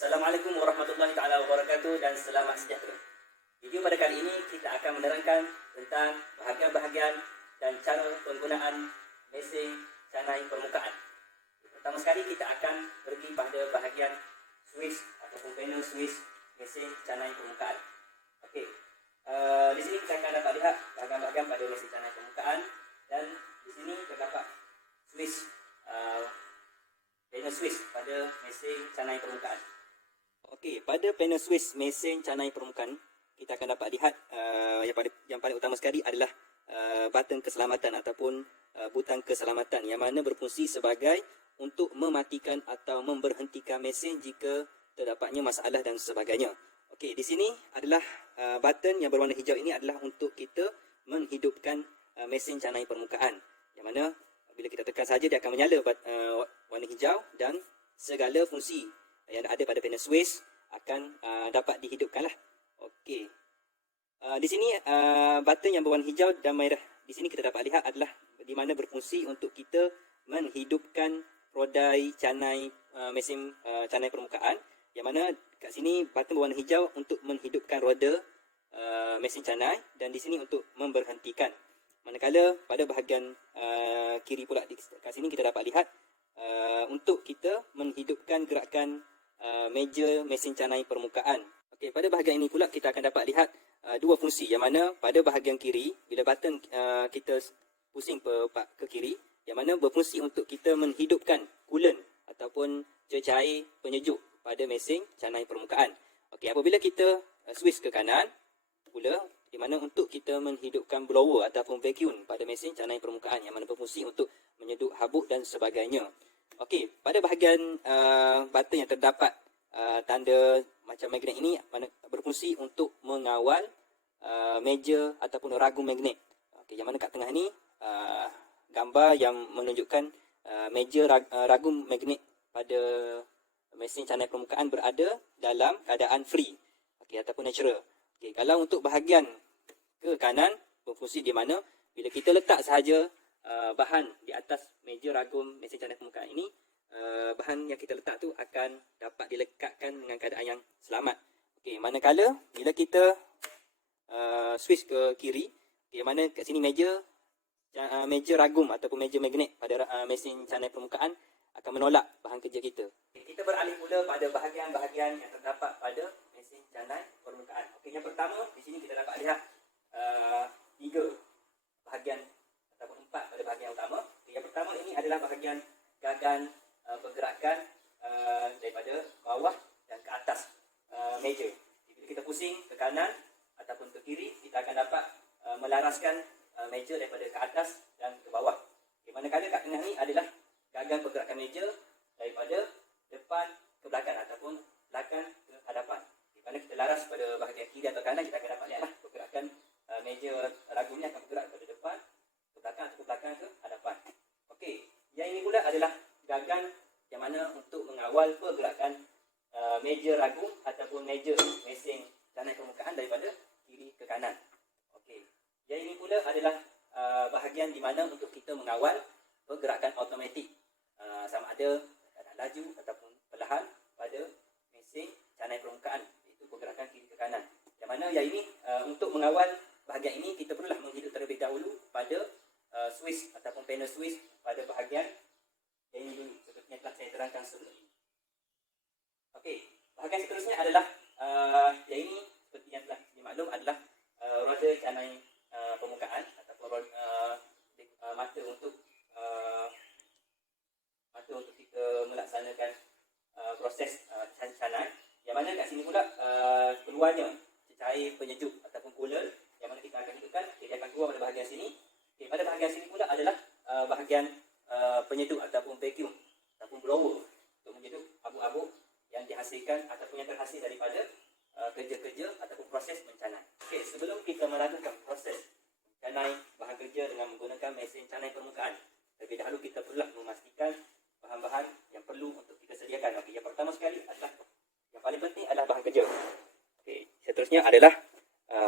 Assalamualaikum warahmatullahi taala wabarakatuh dan selamat sejahtera. Video pada kali ini kita akan menerangkan tentang bahagian-bahagian dan cara penggunaan mesin canai permukaan. Pertama sekali kita akan pergi pada bahagian switch ataupun panel switch mesin canai permukaan. Okey. Di sini kita akan dapat lihat bahagian-bahagian pada mesin canai permukaan dan di sini terdapat switch panel switch pada mesin canai permukaan. Okey, pada panel switch mesin canai permukaan, kita akan dapat lihat yang paling utama sekali adalah button keselamatan ataupun butang keselamatan yang mana berfungsi sebagai untuk mematikan atau memberhentikan mesin jika terdapatnya masalah dan sebagainya. Okey, di sini adalah button yang berwarna hijau ini adalah untuk kita menghidupkan mesin canai permukaan. Yang mana bila kita tekan saja dia akan menyala warna hijau dan segala fungsi yang ada pada panel switch akan dapat dihidupkanlah. Okey. Di sini button yang berwarna hijau dan merah di sini kita dapat lihat adalah di mana berfungsi untuk kita menghidupkan rodai canai mesin canai permukaan. Yang mana kat sini button berwarna hijau untuk menghidupkan roda mesin canai dan di sini untuk memberhentikan. Manakala pada bahagian kiri pula kat sini kita dapat lihat untuk kita menghidupkan gerakan meja mesin canai permukaan. Okey, pada bahagian ini pula kita akan dapat lihat dua fungsi yang mana pada bahagian kiri bila button kita pusing ke kiri yang mana berfungsi untuk kita menghidupkan coolant ataupun cecair penyejuk pada mesin canai permukaan. Okey, apabila kita switch ke kanan pula di mana untuk kita menghidupkan blower ataupun vacuum pada mesin canai permukaan yang mana berfungsi untuk menyeduk habuk dan sebagainya. Okey, pada bahagian button yang terdapat tanda macam magnet ini berfungsi untuk mengawal meja ataupun ragum magnet. Okey, yang mana kat tengah ni gambar yang menunjukkan meja ragum magnet pada mesin canai permukaan berada dalam keadaan free. Okey, ataupun natural. Okey, kalau untuk bahagian ke kanan berfungsi di mana bila kita letak sahaja bahan di atas meja ragum mesin canai permukaan ini, bahan yang kita letak tu akan dapat dilekatkan dengan keadaan yang selamat. Okey, manakala bila kita switch ke kiri, yang mana kat sini meja ragum ataupun meja magnet pada mesin canai permukaan akan menolak bahan kerja kita. Okay, kita beralih pula pada bahagian-bahagian yang terdapat pada mesin canai permukaan. Okey, yang pertama di sini kita dapat lihat tiga bahagian ataupun empat pada bahagian utama. Okay, yang pertama ini adalah bahagian gagan pergerakan daripada bawah dan ke atas meja. Bila kita pusing ke kanan ataupun ke kiri, kita akan dapat melaraskan meja daripada ke atas dan ke bawah. Okay, manakala kat tengah ni adalah gagan pergerakan meja daripada depan ke belakang ataupun belakang ke hadapan. Okay, bila kita laras pada bahagian kiri atau kanan, kita akan dapat lihatlah pergerakan meja ragum ni akan bergerak daripada depan ke belakang atau ke belakang ke hadapan. Okey, yang ini pula adalah gagan yang mana untuk mengawal pergerakan meja ragum ataupun meja mesin canai permukaan daripada kiri ke kanan. Okey, yang ini pula adalah bahagian di mana untuk kita mengawal pergerakan automatik sama ada laju ataupun perlahan pada mesin canai permukaan, iaitu pergerakan kiri ke kanan. Yang mana yang ini untuk mengawal bahagian ini kita perlulah menghidup terlebih dahulu pada switch ataupun panel switch pada bahagian yang ini dulu seperti yang telah saya terangkan sebelum ini. Okey, bahagian seterusnya adalah yang ini seperti yang telah dimaklum adalah roda canai permukaan ataupun mata untuk kita melaksanakan proses canai. Yang mana kat sini pula keluarnya cecair penyejuk ataupun coolant yang mana kita akan hidupkan, dia akan keluar pada bahagian sini. Okay, pada bahagian sini pula adalah bahagian penyeduk ataupun vacuum ataupun blower untuk menyeduk habuk-habuk yang dihasilkan ataupun yang terhasil daripada kerja-kerja ataupun proses mencanai. Okay, sebelum kita melakukan proses canai bahan kerja dengan menggunakan mesin canai permukaan, terlebih dahulu kita perlu memastikan bahan-bahan yang perlu untuk kita sediakan. Okay, yang pertama sekali adalah yang paling penting adalah bahan kerja. Okay, seterusnya adalah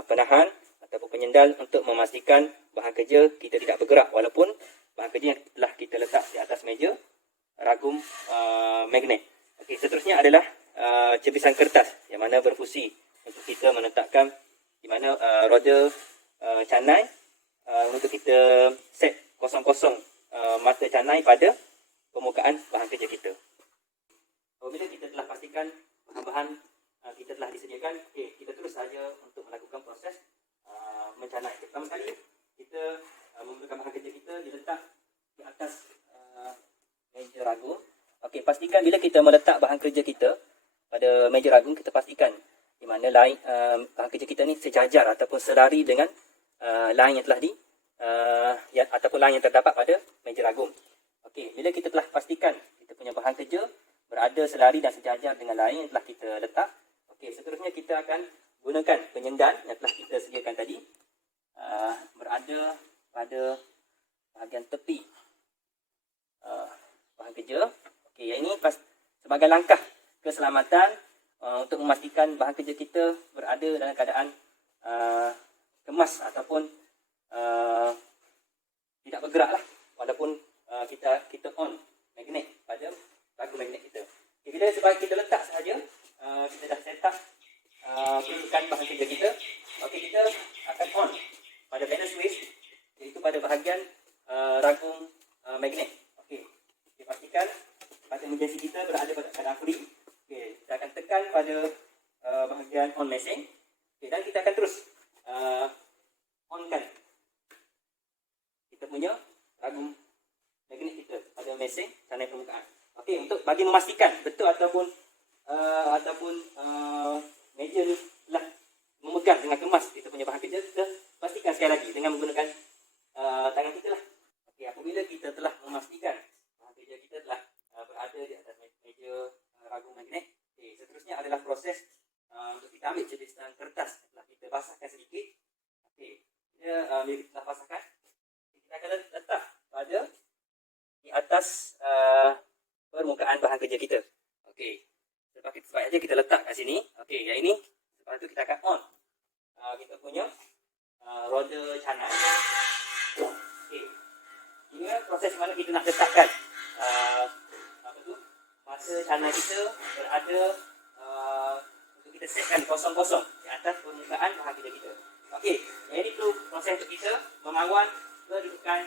penahan ataupun penyendal untuk memastikan bahan kerja kita tidak bergerak walaupun bahan kerja yang telah kita letak di atas meja ragum magnet. Okey, seterusnya adalah cebisan kertas yang mana berfungsi untuk kita menetapkan di mana roda canai untuk kita set kosong-kosong mata canai pada permukaan bahan kerja kita. Apabila kita telah pastikan bahan-bahan kita telah disediakan, kita terus saja untuk melakukan proses mencanai. Pertama sekali, kita menggunakan bahan kerja kita diletak di atas meja ragung. Pastikan bila kita meletak bahan kerja kita pada meja ragung, kita pastikan di mana lain bahan kerja kita ni sejajar ataupun selari dengan lain yang telah ataupun lain yang terdapat pada meja ragung. Bila kita telah pastikan kita punya bahan kerja berada selari dan sejajar dengan lain yang telah kita letak, seterusnya kita akan gunakan penyendan yang telah kita sediakan tadi, berada pada bahagian tepi bahan kerja. Yang ini sebagai langkah keselamatan untuk memastikan bahan kerja kita berada dalam keadaan kemas ataupun tidak bergerak lah, walaupun kita on magnet pada ragu magnet kita. Bila sebab kita letak sahaja, kita dah set up kedudukan bahan kerja kita, kita akan on pada panel switch, iaitu pada bahagian ragung magnet. Pastikan pada emergency kita berada pada keadaan free. Kita akan tekan pada bahagian on mesin, dan kita akan terus onkan kita punya ragung magnet kita pada mesin canai permukaan. Untuk bagi memastikan betul ataupun meja ni telah memegang dengan kemas kita punya bahan kerja, kita pastikan sekali lagi dengan menggunakan tangan kita lah. Apabila kita telah memastikan bahan kerja kita telah berada di atas meja ragung magnet, seterusnya adalah proses untuk kita ambil cebisan kertas setelah kita basahkan sedikit. Bila kita telah basahkan, kita akan letak pada di atas permukaan bahan kerja kita. Sebab saja kita letak kat sini. Yang ini, lepas tu kita akan on kita punya roda canai. Ini proses mana kita nak letakkan masa canai kita berada untuk kita setkan kosong-kosong di atas permukaan bahan kerja kita. Yang ini tu proses untuk kita mengawal kedudukan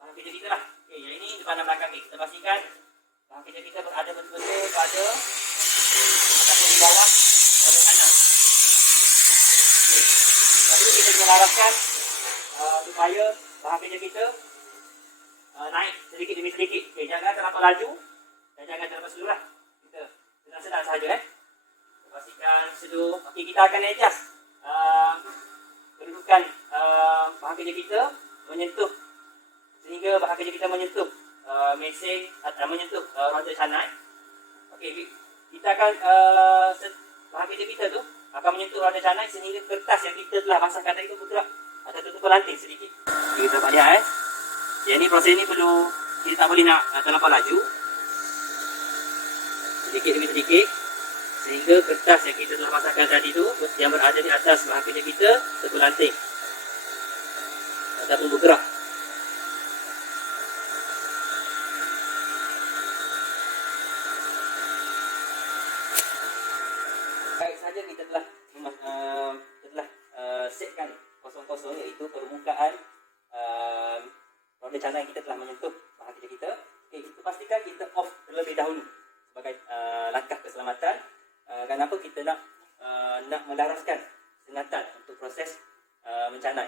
bahan kerja kita lah. Yang ini depan dan belakang ni, kita pastikan bahan kerja kita berada betul-betul pada ataupun di bawah roda kanan. Lalu kita melaraskan supaya bahan kerja kita naik sedikit demi sedikit. Jangan terlalu laju dan jangan terlalu slow lah. Kita sedang-sedang sahaja. Pastikan seduh. Kita akan adjust kedudukan bahan kerja kita menyentuh, sehingga bahan kerja kita menyentuh mesin atau menyentuh roda canai. Kita akan bahan kerja kita tu akan menyentuh roda canai sehingga kertas yang kita telah basahkan tadi tu bergerak atau terlanting sedikit. Kita dapat lihat Yang ni proses ni perlu, kita tak boleh nak terlampau laju, sedikit demi sedikit, sehingga kertas yang kita telah basahkan tadi tu yang berada di atas bahan kerja kita terlanting ataupun bergerak. Baik saja kita telah setkan kosong-kosong, iaitu permukaan roda canai kita telah menyentuh bahan kerja kita. Kita pastikan kita off terlebih dahulu sebagai langkah keselamatan. Kenapa kita nak melaraskan sengatan untuk proses mencanai.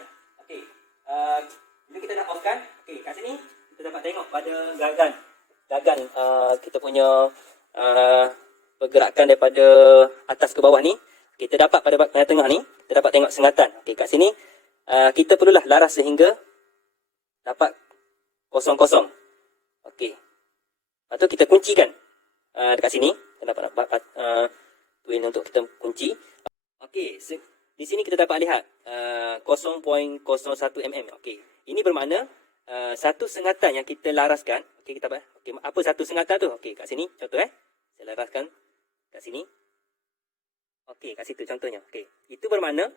Bila kita nak offkan, kat sini kita dapat tengok pada gagan kita punya pergerakan daripada atas ke bawah ni. Kita dapat pada tengah ni, kita dapat tengok sengatan. Kat sini kita perlulah laras sehingga dapat kosong-kosong. Lepas tu kita kuncikan dekat sini. Kita dapat twin untuk kita kunci. Di sini kita dapat lihat 0.01 mm. Ini bermakna satu sengatan yang kita laraskan. Kita apa satu sengatan tu? Kat sini contoh saya laraskan kat sini. Kat situ contohnya. Itu bermakna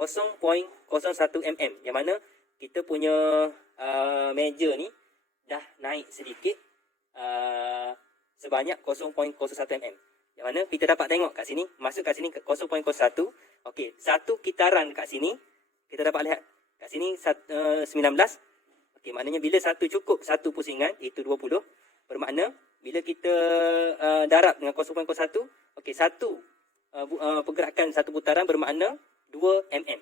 0.01 mm, yang mana kita punya meja ni dah naik sedikit sebanyak 0.01 mm. Yang mana kita dapat tengok kat sini, masuk kat sini ke 0.01. Okey, satu kitaran kat sini, kita dapat lihat kat sini 19. Okey, maknanya bila satu cukup satu pusingan, iaitu 20, bermakna bila kita darab dengan 0.01, okey, satu pergerakan satu putaran bermakna 2 mm.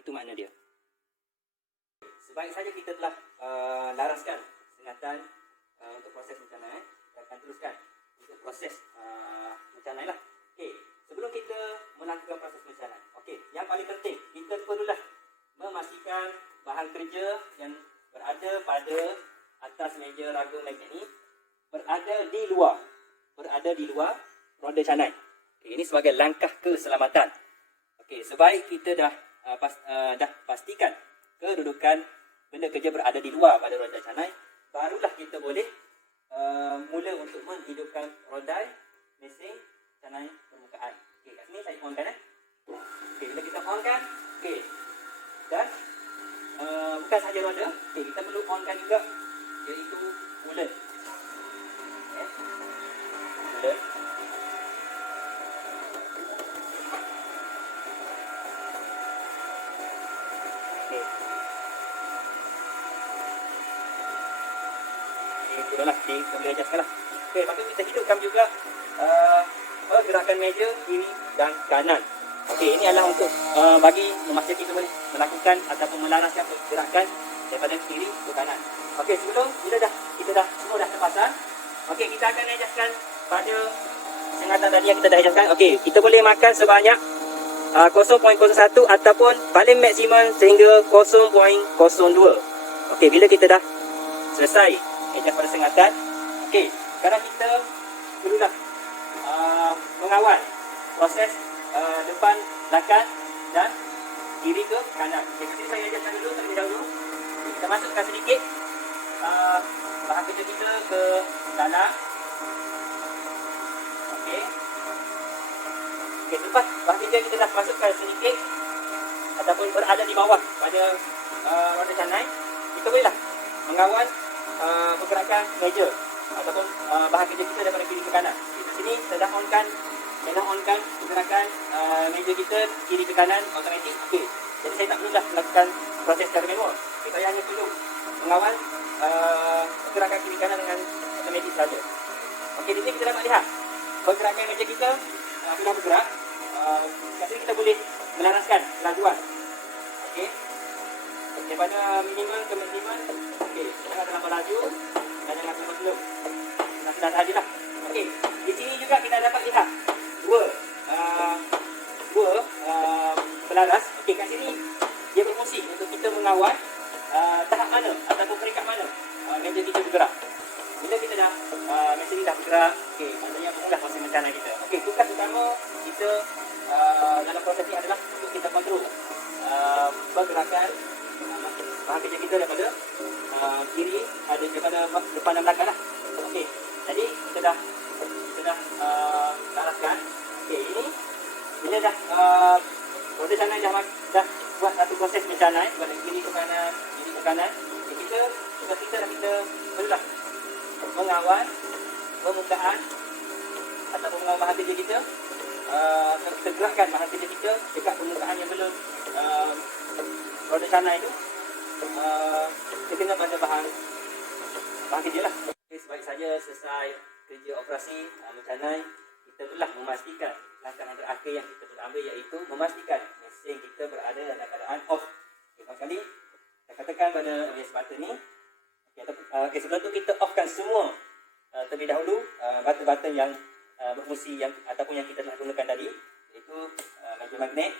Itu makna dia. Sebaik saja kita telah laraskan sengatan untuk proses mencanai, kita akan teruskan untuk proses mencanai lah. Okey, sebelum kita melakukan proses mencanai, okey, yang paling penting kita perlulah memastikan bahan kerja yang berada pada atas meja raga magnet ni berada di luar roda canai. Okey, ini sebagai langkah keselamatan. Okey, sebaik kita dah pastikan kedudukan benda kerja berada di luar pada roda canai, barulah kita boleh mula untuk menghidupkan rodai mesin canai permukaan. Okey, kat sini saya onkan Okey, bila kita onkan, okey. Dan bukan sahaja roda, okey, kita perlu onkan juga iaitu bulan. Okey. Bulan. Okey. Sudahlah, kita boleh adjustkan lah. Okey, lepas tu kita hidupkan juga pergerakan meja kiri dan kanan. Okey, ini adalah untuk bagi memastikan kita boleh melakukan ataupun melaraskan pergerakan daripada kiri ke kanan. Okey, sebelum kita dah semua dah terpasang, okey, kita akan adjustkan pada sengatan tadi yang kita dah adjustkan. Okey, kita boleh makan sebanyak 0.01 ataupun paling maksimum sehingga 0.02. Okey, bila kita dah selesai adjust pada sengatan, okey, sekarang kita perlulah mengawal proses depan, belakang dan kiri ke kanan. Jadi saya adjustkan dulu terlebih dahulu. Kita masukkan sedikit bahan kerja kita ke dalam. Okey. Okey, lepas bahan kerja kita dah masukkan sedikit ataupun berada di bawah pada roda canai, kita bolehlah mengawal pergerakan meja ataupun bahan kerja kita daripada kiri ke kanan. Di sini kita dah onkan pergerakan meja kita kiri ke kanan automatik. Okey. Jadi saya tak perlulah melakukan proses secara manual. Saya hanya perlu mengawal pergerakan kiri kanan dengan automatik saja. Okey, di sini kita dapat lihat pergerakan meja kita sudah bergerak. Kat sini kita boleh melaraskan kelajuan. Okey. Daripada minimal ke maksimum. Okey, jangan terlampau laju dan jangan terlampau slow. Sudah sahajalah. Okey, di sini juga kita dapat lihat dua pelaras. Okey, kat sini dia berfungsi untuk kita mengawal tahap mana ataupun peringkat mana meja kita bergerak. Bila kita dah mesin ni dah bergerak, okey, maksudnya bermula proses mencanai kita. Okey, tugas utama kita dalam proses ni adalah untuk kita kontrol pergerakan bahan kerja kita daripada kiri ada daripada depan dan belakang lah. Okey, jadi kita dah laraskan. Okey, ini bila dah roda canai dah buat satu proses mencanai daripada kiri ke kanan, kita perlulah mengawal permukaan ataupun mengawal bahan kerja kita, kita gerakkan bahan kerja kita dekat permukaan yang belum roda canai itu terkena pada bahan kerja lah. Okay, sebaik saja selesai kerja operasi mencanai, kita telah memastikan langkah yang terakhir yang kita perlu ambil iaitu memastikan mesin kita berada dalam keadaan off. Okay, sekali saya katakan pada OS button ni. Okay, sebelum tu kita offkan semua terlebih dahulu button-button yang berfungsi yang ataupun yang kita telah gunakan tadi, iaitu meja magnet,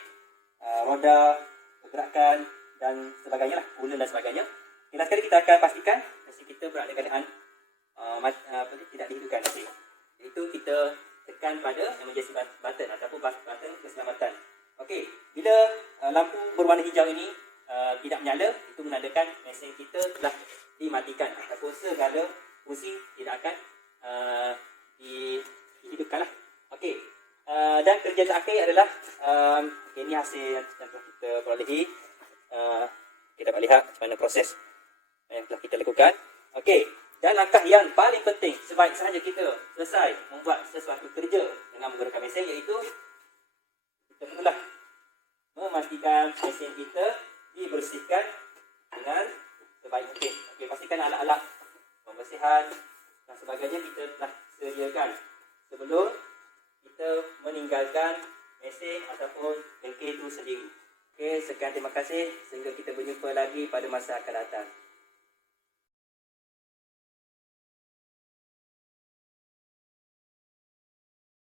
roda, pergerakan dan sebagainya lah, bulan dan sebagainya. Okay, last kali kita akan pastikan mesin kita berada dalam keadaan tidak dihidupkan mesin. Iaitu kita tekan pada emergency button ataupun button keselamatan. Okey, bila lampu berwarna hijau ini tidak menyala, itu menandakan mesin kita telah dimatikan ataupun segala fungsi tidak akan dihidupkan lah. Okey, dan kerja terakhir adalah ini hasil yang telah kita perolehi. Kita dapat lihat macam mana proses yang telah kita lakukan. Okey, Dan langkah yang paling penting, sebaik sahaja kita selesai membuat sesuatu kerja dengan menggunakan mesin, iaitu kita perlulah memastikan mesin kita dibersihkan dengan sebaik mungkin. Okey, pastikan alat-alat pembersihan dan sebagainya kita telah sediakan sebelum kita meninggalkan mesin ataupun bengkel itu sendiri. Okey, sekian, terima kasih. Sehingga kita berjumpa lagi pada masa akan datang.